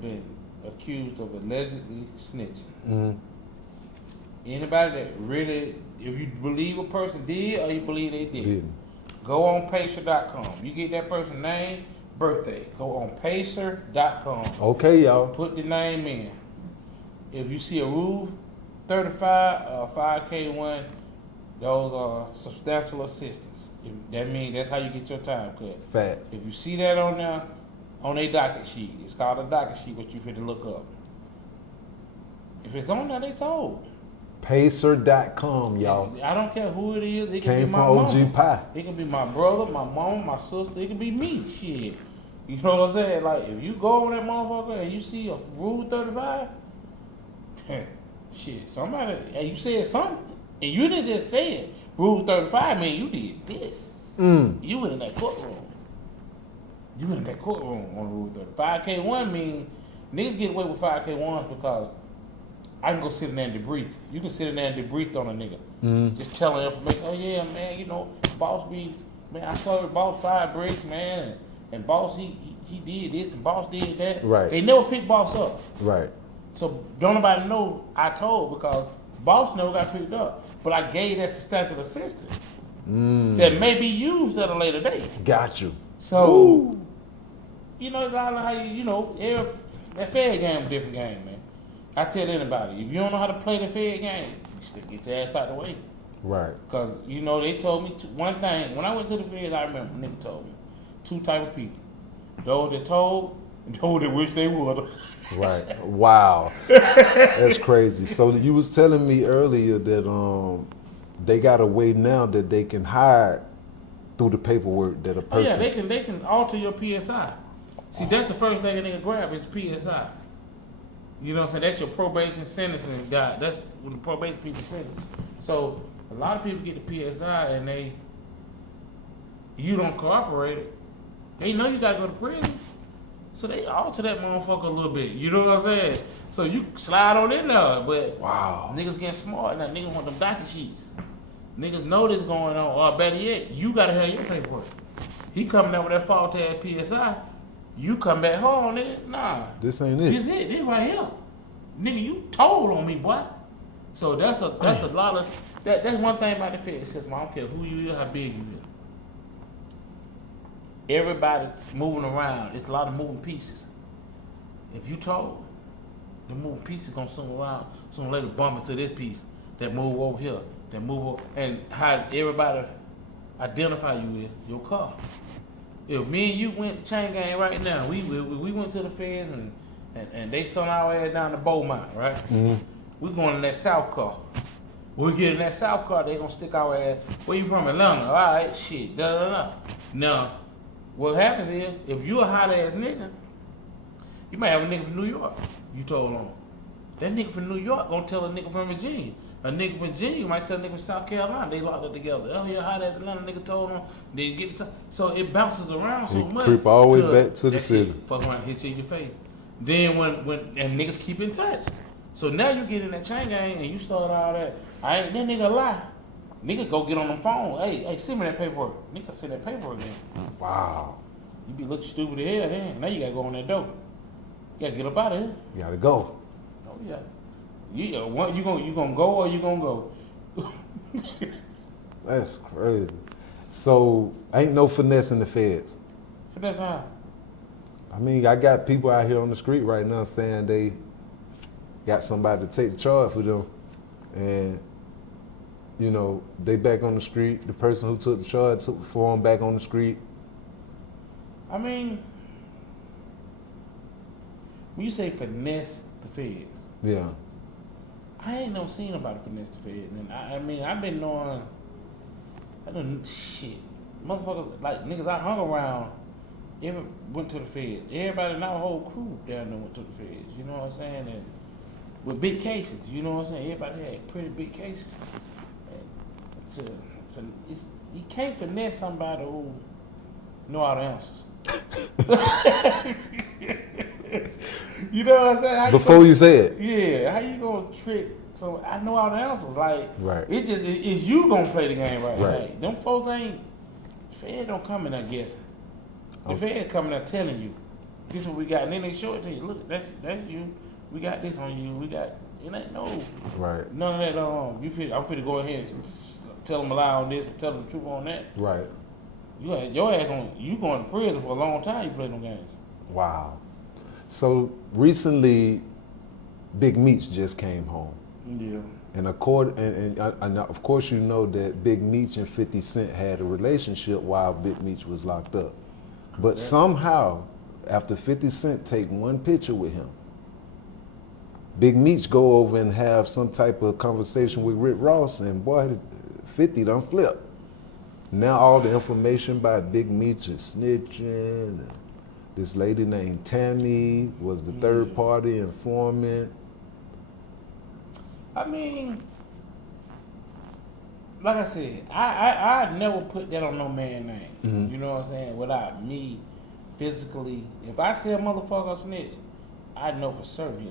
been accused of allegedly snitching. Mm-hmm. Anybody that really, if you believe a person did or you believe they didn't, Didn't. go on Pacer.com. You get that person's name, birthday. Go on Pacer.com. Okay, y'all. Put the name in. If you see a Rule 35 or 5K1, those are substantial assistance. That means that's how you get your time cut. Facts. If you see that on there, on a docket sheet, it's called a docket sheet, what you fit to look up. If it's on there, they told. Pacer.com, y'all. I don't care who it is. It can Came be from my OG mama. Pie. It can be my brother, my mama, my sister. It can be me. Shit. You know what I'm saying? Like, if you go on that motherfucker and you see a Rule 35, shit, somebody, and you said something, and you didn't just say it. Rule 35 mean you did this. You went in that courtroom. You went in that courtroom on Rule 35. 5K1 mean niggas get away with 5K1s because I can go sit in there and debrief. You can sit in there and debrief on a nigga. Just telling information. Oh yeah, man, you know, boss be, man, I saw boss 5 bricks, man, and boss he did this and boss did that. Right. They never pick boss up. Right. So don't nobody know I told because boss never got picked up. But I gave that substantial assistance that may be used at a later date. Got you. So, you know, how you know, that Fed game is a different game, man. I tell anybody, if you don't know how to play the Fed game, you still get your ass out the way. Right. Because, you know, they told me one thing. When I went to the Fed, I remember a nigga told me 2 type of people. Those that told and those that wish they would. Right. Wow. That's crazy. So you was telling me earlier that they got a way now that they can hide through the paperwork that a person. Oh yeah, they can alter your PSI. See, that's the first thing a nigga grab is PSI. You know what I'm saying? That's your probation sentencing guy. That's when the probation people sentence. So a lot of people get the PSI and you don't cooperate. They know you gotta go to prison. So they alter that motherfucker a little bit. You know what I'm saying? So you slide on in there, but Wow. niggas getting smart now. Niggas want them docket sheets. Niggas know this going on. Or better yet, you gotta have your paperwork. He coming out with that faulty ass PSI. You come back home, nigga. Nah. This ain't it. This it. This right here. Nigga, you told on me, boy. So that's a lot of that's one thing about the Fed system. I don't care who you is, how big you is. Everybody moving around. It's a lot of moving pieces. If you told, the moving pieces gonna swing around, sooner or later bump into this piece, that move over here, that move over, and how everybody identify you is your car. If me and you went to chain gang right now, we went to the feds and they sent our ass down to Beaumont, right? Mm-hmm. We going in that south car. When we get in that south car, they gonna stick our ass. Where you from? Atlanta. All right, shit. Da da da. Now, what happens is, if you a hot ass nigga, you might have a nigga from New York. You told on. That nigga from New York gonna tell a nigga from Virginia. A nigga from Virginia might tell a nigga from South Carolina. They locked it together. Oh yeah, hot ass Atlanta nigga told on. They get it. So it bounces around so much. Creep all the way back to the city. Fuck around, hit you in your face. Then when and niggas keep in touch. So now you get in that chain gang and you start all that. I ain't that nigga lie. Nigga go get on the phone. Hey, send me that paperwork. Nigga send that paperwork in. Wow. You be looking stupid as hell then. Now you gotta go on that door. You gotta get up out of here. You gotta go. Oh yeah. You gonna go or you gonna go? That's crazy. So ain't no finesse in the feds. Finesse how? I mean, I got people out here on the street right now saying they got somebody to take the charge for them, and you know they back on the street. The person who took the charge took for them back on the street. I mean, when you say finesse the feds, Yeah. I ain't never seen nobody finesse the feds. And I mean, I've been knowing, shit, motherfuckers like niggas I hung around. Went to the feds. Everybody in our whole crew down there went to the feds. You know what I'm saying? And with big cases, you know what I'm saying? Everybody had pretty big cases. And you can't finesse somebody who know all the answers. You know what I'm saying? Before you say it. Yeah, how you gonna trick? So I know all the answers. Like, right. It's you gonna play the game right. Right. Like, them folks ain't. Fed don't come in there guessing. The Fed coming there telling you. this what we got, and then they show it to you. Look, that's you. We got this on you. We got it ain't no Right. none of that. I'm finna go ahead and tell them a lie on this, tell them the truth on that. Right. Your ass going to prison for a long time. You play them games. Wow. So recently, Big Meech just came home. Yeah. And of course, you know that Big Meech and 50 Cent had a relationship while Big Meech was locked up. But somehow, after 50 Cent take one picture with him, Big Meech go over and have some type of conversation with Rick Ross, and boy, 50 done flip. Now all the information about Big Meech is snitching. And this lady named Tammy was the third party informant. I mean, like I said, I never put that on no man's name. Mm-hmm. You know what I'm saying? Without me physically, if I say a motherfucker snitch, I know for certain he's